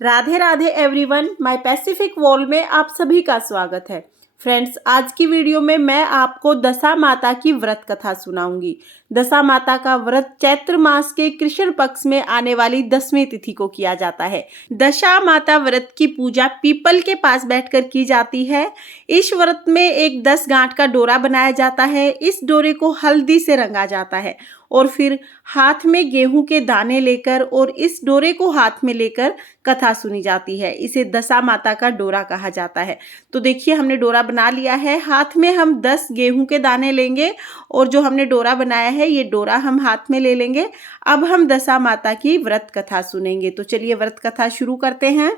Radhe Radhe everyone, my Pacific wall में आप सभी का स्वागत है। फ्रेंड्स, आज की वीडियो में मैं आपको दशा माता की व्रत कथा सुनाऊंगी। दशा माता का व्रत चैत्र मास के कृष्ण पक्ष में आने वाली 10वीं तिथि को किया जाता है। दशा माता व्रत की पूजा पीपल के पास बैठकर की जाती है। इस व्रत में एक 10 गांठ का डोरा बनाया जाता है। इस डोरे को हल्दी से रंगा जाता है और फिर हाथ में गेहूं के दाने लेकर और इस डोरे को हाथ में लेकर कथा सुनी जाती है। इसे दशा माता का डोरा कहा जाता है। तो देखिए, हमने डोरा बना लिया है। हाथ में हम 10 गेहूं के दाने लेंगे और जो हमने डोरा बनाया है ये डोरा हम हाथ में ले लेंगे। अब हम दशा माता की व्रत कथा सुनेंगे। तो चलिए व्रत कथा शुरू करते हैं।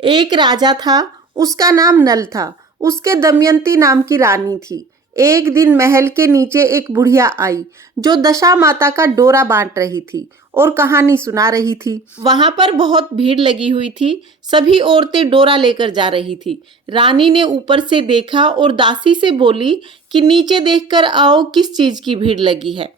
एक राजा था, उसका नाम नल था। उसके दमयंती नाम की रानी थी। एक दिन महल के नीचे एक बुढ़िया आई जो दशा माता का डोरा बांट रही थी और कहानी सुना रही थी। वहां पर बहुत भीड़ लगी हुई थी। सभी औरतें डोरा लेकर जा रही थी। रानी ने ऊपर से देखा और दासी से बोली कि नीचे देखकर आओ, किस चीज की भीड़ लगी है।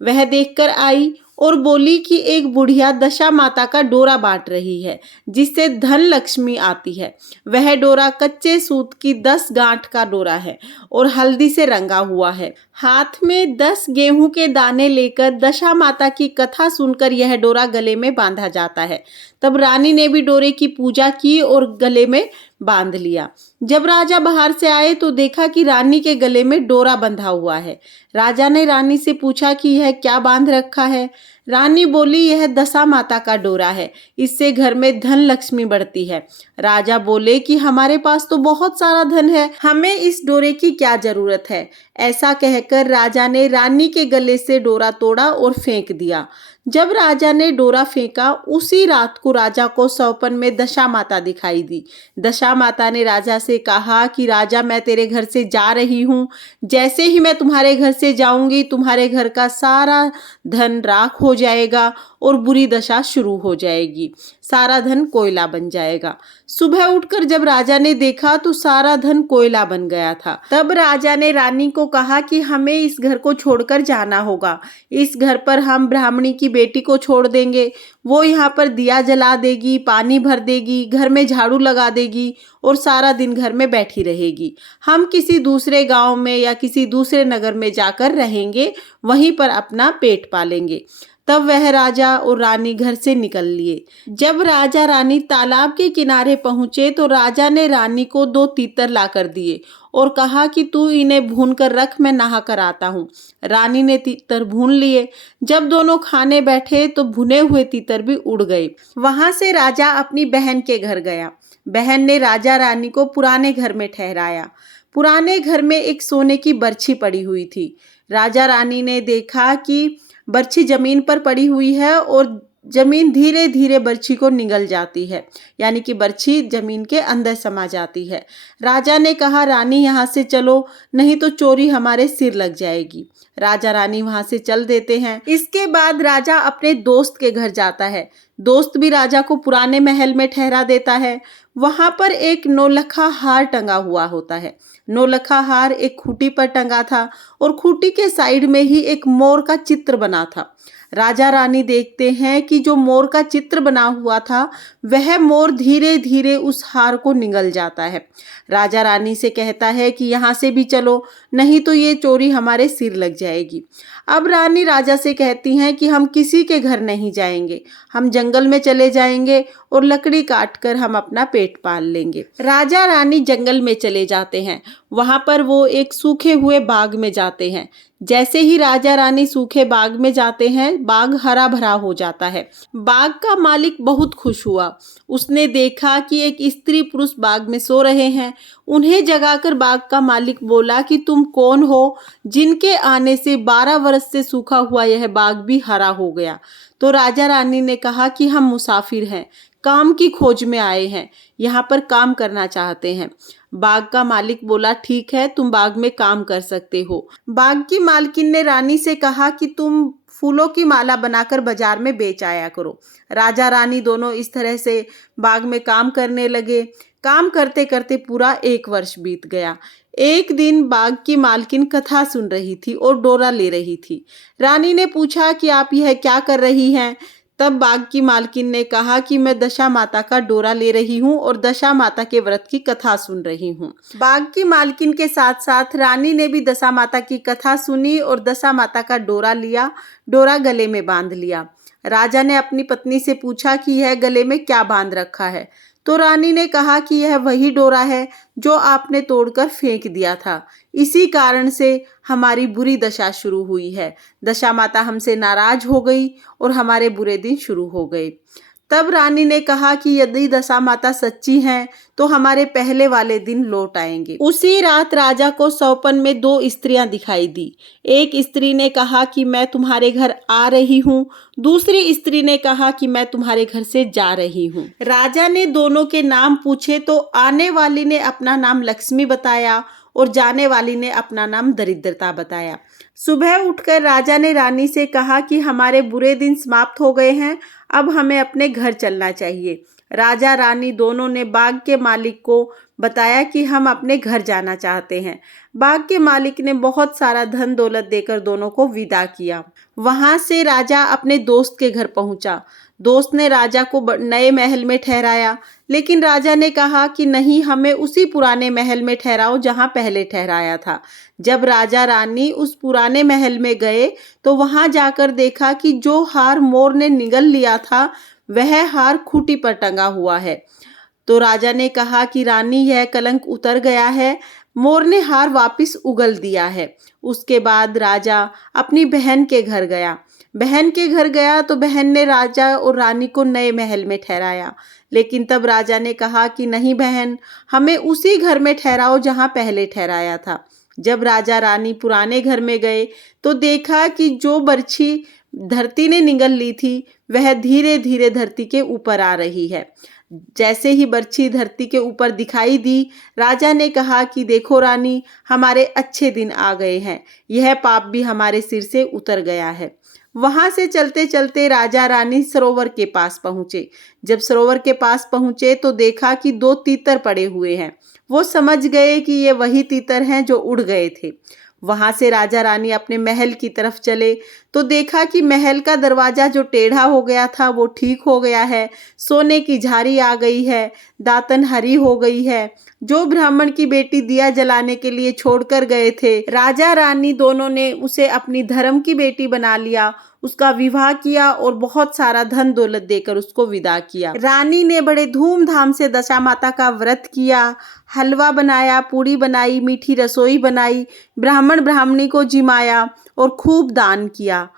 वह देखकर आई और बोली कि एक बुढ़िया दशा माता का डोरा बांट रही है जिससे धन लक्ष्मी आती है। वह डोरा कच्चे सूत की 10 गांठ का डोरा है और हल्दी से रंगा हुआ है। हाथ में 10 गेहूं के दाने लेकर दशा माता की कथा सुनकर यह डोरा गले में बांधा जाता है। तब रानी ने भी डोरे की पूजा की और गले में बांध लिया। जब राजा बाहर से आए तो देखा कि रानी के गले में डोरा बंधा हुआ है। राजा ने रानी से पूछा कि यह क्या बांध रखा है। रानी बोली, यह दशा माता का डोरा है, इससे घर में धन लक्ष्मी बढ़ती है। राजा बोले कि हमारे पास तो बहुत सारा धन है, हमें इस डोरे की क्या जरूरत है। ऐसा कहकर राजा ने रानी के गले से डोरा तोड़ा और फेंक दिया। जब राजा ने डोरा फेंका, उसी रात को राजा को सपन में दशा माता दिखाई दी। दशा माता ने राजा से कहा कि राजा, मैं तेरे घर से जा रही हूँ। जैसे ही मैं तुम्हारे घर से जाऊंगी, तुम्हारे घर का सारा धन राख हो जाएगा और बुरी दशा शुरू हो जाएगी। सारा धन कोयला बन जाएगा। सुबह उठकर जब राजा ने देखा तो सारा धन कोयला बन गया था। तब राजा ने रानी को कहा कि हमें इस घर को छोड़कर जाना होगा। इस घर पर हम ब्राह्मणी की बेटी को छोड़ देंगे। वो यहाँ पर दिया जला देगी, पानी भर देगी, घर में झाड़ू लगा देगी और सारा दिन घर में बैठी रहेगी। हम किसी दूसरे गांव में या किसी दूसरे नगर में जाकर रहेंगे, वहीं पर अपना पेट पालेंगे। तब वह राजा और रानी घर से निकल लिए। जब राजा रानी तालाब के किनारे पहुंचे तो राजा ने रानी को 2 तीतर लाकर दिए और कहा कि तू इन्हें भून कर रख, मैं नहा कर आता हूँ। रानी ने तीतर भून लिए। जब दोनों खाने बैठे तो भुने हुए तीतर भी उड़ गए। वहां से राजा अपनी बहन के घर गया। बहन ने राजा रानी को पुराने घर में ठहराया। पुराने घर में एक सोने की बर्छी पड़ी हुई थी। राजा रानी ने देखा कि बर्छी जमीन पर पड़ी हुई है और जमीन धीरे धीरे बर्छी को निगल जाती है, यानी कि बर्छी जमीन के अंदर समा जाती है। राजा ने कहा, रानी यहाँ से चलो, नहीं तो चोरी हमारे सिर लग जाएगी। राजा रानी वहां से चल देते हैं। इसके बाद राजा अपने दोस्त के घर जाता है। दोस्त भी राजा को पुराने महल में ठहरा देता है। वहां पर एक नौलखा हार टंगा हुआ होता है। नौलखा हार एक खूंटी पर टंगा था और खूंटी के साइड में ही एक मोर का चित्र बना था। राजा रानी देखते हैं कि जो मोर का चित्र बना हुआ था वह मोर धीरे धीरे उस हार को निगल जाता है। राजा रानी से कहता है कि यहाँ से भी चलो, नहीं तो ये चोरी हमारे सिर लग जाएगी। अब रानी राजा से कहती हैं कि हम किसी के घर नहीं जाएंगे, हम जंगल में चले जाएंगे और लकड़ी काट कर हम अपना पेट पाल लेंगे। राजा रानी जंगल में चले जाते हैं। वहां पर वो एक सूखे हुए बाग में जाते हैं। जैसे ही राजा रानी सूखे बाग में जाते हैं, बाग हरा भरा हो जाता है। बाग का मालिक बहुत खुश हुआ। उसने देखा कि एक स्त्री पुरुष बाग में सो रहे हैं। उन्हें जगाकर बाग का मालिक बोला कि तुम कौन हो, जिनके आने से 12 वर्ष से सूखा हुआ यह बाग भी हरा हो गया। तो राजा रानी ने कहा कि हम मुसाफिर हैं, काम की खोज में आए हैं, यहाँ पर काम करना चाहते हैं। बाग का मालिक बोला, ठीक है, तुम बाग में काम कर सकते हो। बाग की मालकिन ने रानी से कहा कि तुम फूलों की माला बनाकर बाजार में बेच आया करो। राजा रानी दोनों इस तरह से बाग में काम करने लगे। काम करते करते पूरा 1 वर्ष बीत गया। एक दिन बाग की मालकिन कथा सुन रही थी और डोरा ले रही थी। रानी ने पूछा कि आप यह क्या कर रही हैं? तब बाग की मालकिन ने कहा कि मैं दशा माता का डोरा ले रही हूँ और दशा माता के व्रत की कथा सुन रही हूँ। बाग की मालकिन के साथ साथ रानी ने भी दशा माता की कथा सुनी और दशा माता का डोरा लिया, डोरा गले में बांध लिया। राजा ने अपनी पत्नी से पूछा कि यह गले में क्या बांध रखा है, तो रानी ने कहा कि यह वही डोरा है जो आपने तोड़कर फेंक दिया था। इसी कारण से हमारी बुरी दशा शुरू हुई है। दशा माता हमसे नाराज हो गई और हमारे बुरे दिन शुरू हो गए। तब रानी ने कहा कि यदि दशा माता सच्ची हैं तो हमारे पहले वाले दिन लौट आएंगे। उसी रात राजा को सौपन में 2 स्त्रियां दिखाई दी। एक स्त्री ने कहा कि मैं तुम्हारे घर आ रही हूँ, दूसरी स्त्री ने कहा कि मैं तुम्हारे घर से जा रही हूँ। राजा ने दोनों के नाम पूछे तो आने वाली ने अपना नाम लक्ष्मी बताया और जाने वाली ने अपना नाम दरिद्रता बताया। सुबह उठकर राजा ने रानी से कहा कि हमारे बुरे दिन समाप्त हो गए हैं, अब हमें अपने घर चलना चाहिए। राजा रानी दोनों ने बाग के मालिक को बताया कि हम अपने घर जाना चाहते हैं। बाग के मालिक ने बहुत सारा धन दौलत देकर दोनों को विदा किया। वहां से राजा अपने दोस्त के घर पहुंचा। दोस्त ने राजा को नए महल में ठहराया, लेकिन राजा ने कहा कि नहीं, हमें उसी पुराने महल में ठहराओ जहां पहले ठहराया था। जब राजा रानी उस पुराने महल में गए तो वहां जाकर देखा कि जो हार मोर ने निगल लिया था वह हार खूंटी पर टंगा हुआ है। तो राजा ने कहा कि रानी, यह कलंक उतर गया है, मोर ने हार वापस उगल दिया है। उसके बाद राजा अपनी बहन के घर गया। बहन के घर गया तो बहन ने राजा और रानी को नए महल में ठहराया, लेकिन तब राजा ने कहा कि नहीं बहन, हमें उसी घर में ठहराओ जहां पहले ठहराया था। जब राजा रानी पुराने घर में गए तो देखा कि जो बरछी धरती ने निगल ली थी वह धीरे धीरे धरती के ऊपर आ रही है। जैसे ही बरछी धरती के ऊपर दिखाई दी, राजा ने कहा कि देखो रानी, हमारे अच्छे दिन आ गए हैं, यह पाप भी हमारे सिर से उतर गया है। वहां से चलते चलते राजा रानी सरोवर के पास पहुंचे। जब सरोवर के पास पहुंचे तो देखा कि 2 तीतर पड़े हुए हैं। वो समझ गए कि ये वही तीतर हैं जो उड़ गए थे। वहां से राजा रानी अपने महल की तरफ चले तो देखा कि महल का दरवाजा जो टेढ़ा हो गया था वो ठीक हो गया है, सोने की झारी आ गई है, दातन हरी हो गई है। जो ब्राह्मण की बेटी दिया जलाने के लिए छोड़कर गए थे, राजा रानी दोनों ने उसे अपनी धर्म की बेटी बना लिया, उसका विवाह किया और बहुत सारा धन दौलत देकर उसको विदा किया। रानी ने बड़े धूमधाम से दशा माता का व्रत किया, हलवा बनाया, पूड़ी बनाई, मीठी रसोई बनाई, ब्राह्मण ब्राह्मणी को जिमाया और खूब दान किया।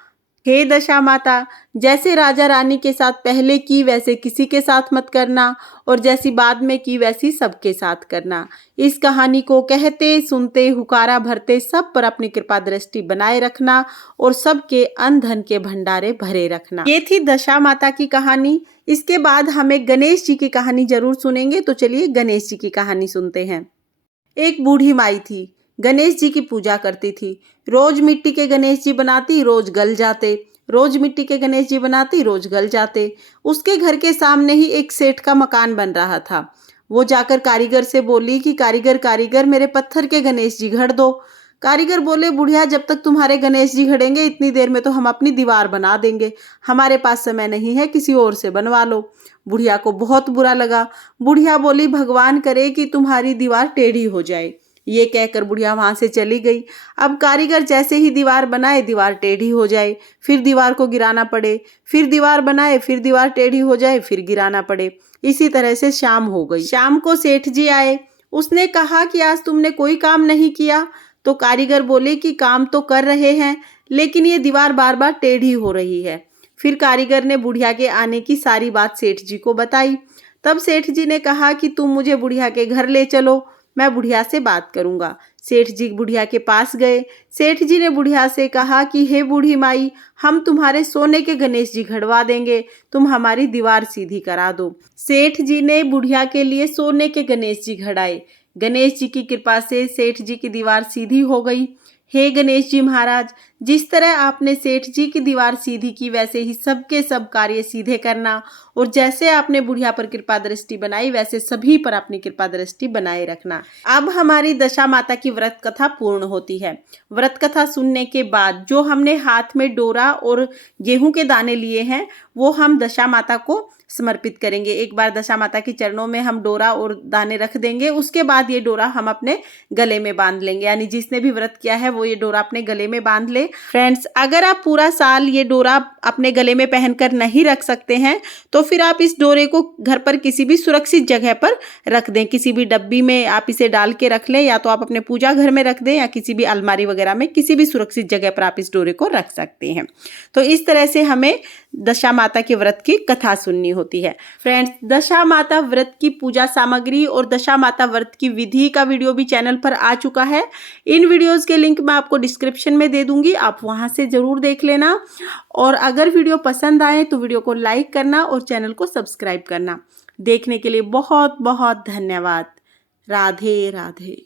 हे दशा माता, जैसे राजा रानी के साथ पहले की वैसे किसी के साथ मत करना और जैसी बाद में की वैसी सबके साथ करना। इस कहानी को कहते सुनते हुकारा भरते सब पर अपनी कृपा दृष्टि बनाए रखना और सबके अन्न धन के भंडारे भरे रखना। ये थी दशा माता की कहानी। इसके बाद हमें गणेश जी की कहानी जरूर सुनेंगे, तो चलिए गणेश जी की कहानी सुनते हैं। एक बूढ़ी माई थी, गणेश जी की पूजा करती थी। रोज मिट्टी के गणेश जी बनाती, रोज गल जाते। रोज मिट्टी के गणेश जी बनाती, रोज गल जाते। उसके घर के सामने ही एक सेठ का मकान बन रहा था। वो जाकर कारीगर से बोली कि कारीगर कारीगर, मेरे पत्थर के गणेश जी घड़ दो। कारीगर बोले, बुढ़िया, जब तक तुम्हारे गणेश जी घड़ेंगे इतनी देर में तो हम अपनी दीवार बना देंगे, हमारे पास समय नहीं है, किसी और से बनवा लो। बुढ़िया को बहुत बुरा लगा। बुढ़िया बोली, भगवान करे कि तुम्हारी दीवार टेढ़ी हो जाए। ये कहकर बुढ़िया वहां से चली गई। अब कारीगर जैसे ही दीवार बनाए, दीवार टेढ़ी हो जाए, फिर दीवार को गिराना पड़े, फिर दीवार बनाए, फिर दीवार टेढ़ी हो जाए, फिर गिराना पड़े। इसी तरह से शाम हो गई। शाम को सेठ जी आए। उसने कहा कि आज तुमने कोई काम नहीं किया। तो कारीगर बोले कि काम तो कर रहे हैं, लेकिन ये दीवार बार बार टेढ़ी हो रही है। फिर कारीगर ने बुढ़िया के आने की सारी बात सेठ जी को बताई। तब सेठ जी ने कहा कि तुम मुझे बुढ़िया के घर ले चलो, मैं बुढ़िया से बात करूंगा। सेठ जी बुढ़िया के पास गए। सेठ जी ने बुढ़िया से कहा कि हे बूढ़ी माई, हम तुम्हारे सोने के गणेश जी घड़वा देंगे, तुम हमारी दीवार सीधी करा दो। सेठ जी ने बुढ़िया के लिए सोने के गणेश जी घड़ाए। गणेश जी की कृपा से सेठ जी की दीवार सीधी हो गई। हे गणेश जी महाराज, जिस तरह आपने सेठ जी की दीवार सीधी की वैसे ही सबके सब कार्य सीधे करना, और जैसे आपने बुढ़िया पर कृपा दृष्टि बनाई वैसे सभी पर अपनी कृपा दृष्टि बनाए रखना। अब हमारी दशा माता की व्रत कथा पूर्ण होती है। व्रत कथा सुनने के बाद जो हमने हाथ में डोरा और गेहूं के दाने लिए हैं वो हम दशा माता को समर्पित करेंगे। एक बार दशा माता के चरणों में हम डोरा और दाने रख देंगे, उसके बाद ये डोरा हम अपने गले में बांध लेंगे। यानी जिसने भी व्रत किया है वो ये डोरा अपने गले में बांध ले। फ्रेंड्स, अगर आप पूरा साल ये डोरा अपने गले में पहनकर नहीं रख सकते हैं तो फिर आप इस डोरे को घर पर किसी भी सुरक्षित जगह पर रख दें। किसी भी डब्बी में आप इसे डाल के रख लें, या तो आप अपने पूजा घर में रख दें या किसी भी अलमारी वगैरह में किसी भी सुरक्षित जगह पर आप इस डोरे को रख सकते हैं। तो इस तरह से हमें दशा माता के व्रत की कथा सुननी होती है। फ्रेंड्स, दशा माता व्रत की पूजा सामग्री और दशा माता व्रत की विधि का वीडियो भी चैनल पर आ चुका है। इन वीडियोस के लिंक मैं आपको डिस्क्रिप्शन में दे दूंगी, आप वहां से जरूर देख लेना। और अगर वीडियो पसंद आए तो वीडियो को लाइक करना और चैनल को सब्सक्राइब करना। देखने के लिए बहुत बहुत धन्यवाद। राधे राधे।